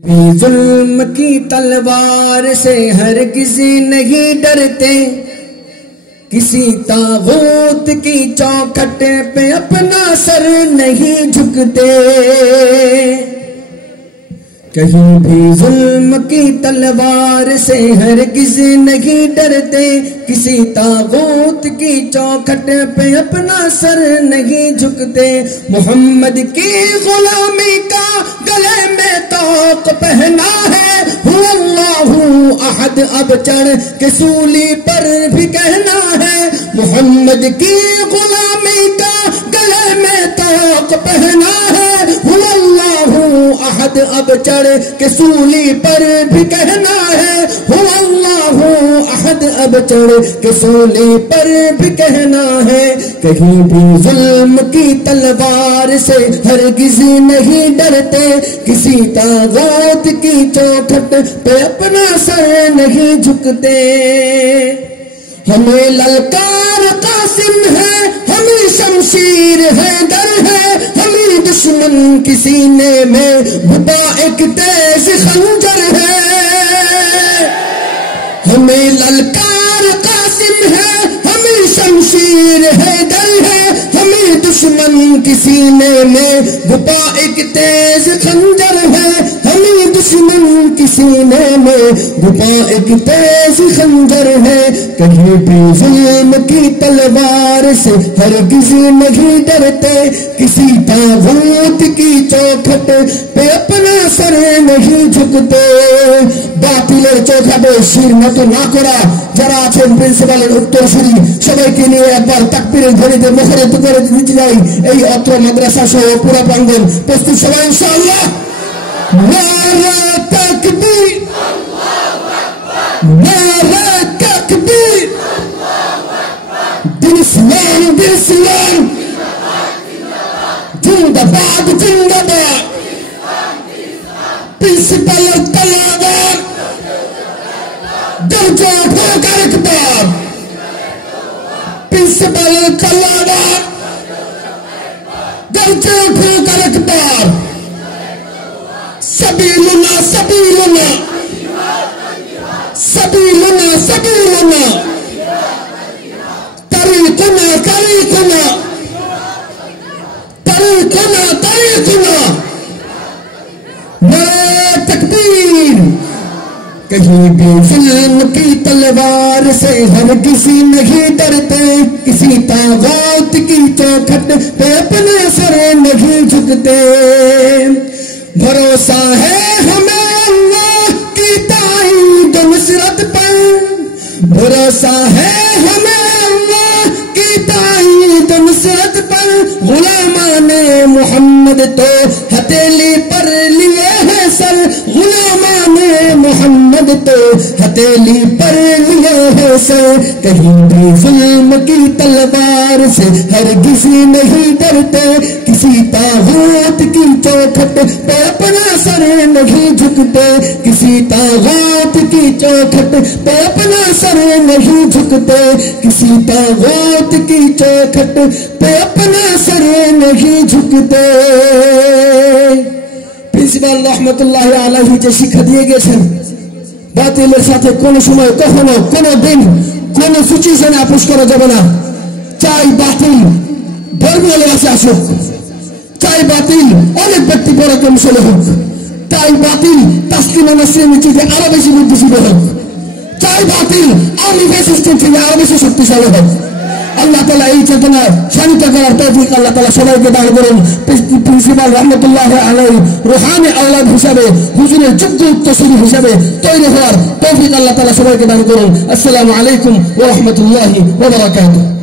ظلم کی تلوار سے ہرگز نہیں ڈرتے، کسی طاغوت کی چوکھٹ پہ اپنا سر نہیں جھکتے، کہیں بھی ظلم کی تلوار سے ہرگز نہیں ڈرتے، کسی طاغوت کی چوکھٹ پہ اپنا سر نہیں جھکتے، محمد کی غلامی کا گلے میں طوق پہنا ہے، هو اللہ احد اب چڑھ کے سولی پر بھی کہنا ہے، محمد کی غلامی کا گلے میں طوق پہنا ہے، هو اللہ احد اب چڑھ کے سولی پر بھی کہنا ہے، هو اللہ احد اب چڑھ کے سولی پر بھی کہنا ہے، کہیں بھی ظلم کی تلوار سے ہرگز نہیں ڈرتے، کسی طاغوت کی چوکھٹ پہ اپنا سر نہیں جھکتے، ہمیں للکار قاسم ہے، ہمیں شمشیر حیدر ہے، ہمیں دشمن کی سینے میں بھپا ایک تیز خنجر ہے، ہمیں للکار قاسم ہے، ہمیں شمشیر حیدر ہے، ہمیں دشمن کی سینے میں بھپا ایک تیز خنجر ہے، ہمیں دشمن کی سینے میں بھپا ایک تیز خنجر ہے، کہیں بھی ظلم کی تلوار سے ہرگز نہیں ڈرتے، کسی طاغوت کی چوکھٹ پہ اپنا سر نہیں جھکتے، বাতিলের চোখাবে শির মতো না করা যারা আছেন প্রিন্সিপালের উত্তরসূরি সবাইকে নিয়ে একবার তাকবীরের ধ্বনিতে মুখরিত করে দিতে যাই এই অত্র মাদ্রাসা সহ পুরো প্রাঙ্গণ। প্রস্তুত সবাই ইনশাআল্লাহ? নারে তাকবীর, নারে তাকবীর, দিন ইসলাম, দিন ইসলাম, জিন্দাবাদ জিন্দাবাদ, প্রিন্সিপালের তলোয়ার درجہ اٹھا کر اقبال، پرنسپل کلاڑا درجہ اٹھا کر اقبال، سبیلنا سبیلنا سبیلنا سبیلنا، طریقنا طریقنا طریقنا طریقنا، نعرہ تکبیر، کہیں بھی ظلم کی تلوار سے ہم کسی نہیں ڈرتے، کسی طاغوت کی چوکھٹ پہ اپنے سر نہیں جھکتے، بھروسہ ہے ہمیں اللہ کی تائید و نصرت پر، بھروسہ ہے ہمیں اللہ کی تائید و نصرت پر، غلامان محمد تو ہتھیلی پر لیے ہے سر، غلامان محمد تو ہتھیلی پر لیے ہے سر، کہیں بھی ظلم کی تلوار سے ہرگز نہیں ڈرتے، کسی طاغوت کی چوکھٹ پہ اپنا سر نہیں جھکتے، کسی طاغوت کی چوکھٹ پہ اپنا سر نہیں جھکتے، کسی طاغوت کی چوکھٹ پہ اپنا سر نہیں جھکتے۔ প্রিন্সিপাল রহমতুল্লাহ আলাইহি যে শিক্ষা দিয়ে গেছেন, বাতিলের সাথে কোনো সময় কখনো কোনো দিন কোনো সিচুয়েশনে আপোষ করা যাবে না, চাই বাতিল বর্বরের কাছে আসুক, চাই বাতিল অনেক ব্যক্তি পরাক্রমশালী হোক, চাই বাতিল তাসকিনা নাসরিনের থেকে আরো বেশি বুদ্ধিজীবী হোক, চাই বাতিল আওয়ামী ফ্যাসিস্টের থেকে আরো বেশি শক্তিশালী হোক, আল্লাহ তাআলা এই চেতনা শানিত করার তৌফিক আল্লাহ তাআলা সবাইকে দান করুন। প্রিন্সিপাল রহমতুল্লাহ আলাইহি রুহানি আওলাদ হিসাবে, হুজুরের যোগ্য উত্তরসূরি হিসাবে তৈরি হওয়ার তৌফিক আল্লাহ তাআলা সবাইকে দান করুন। আসসালামু আলাইকুম ওয়া রাহমাতুল্লাহি ওয়া বারাকাতুহু।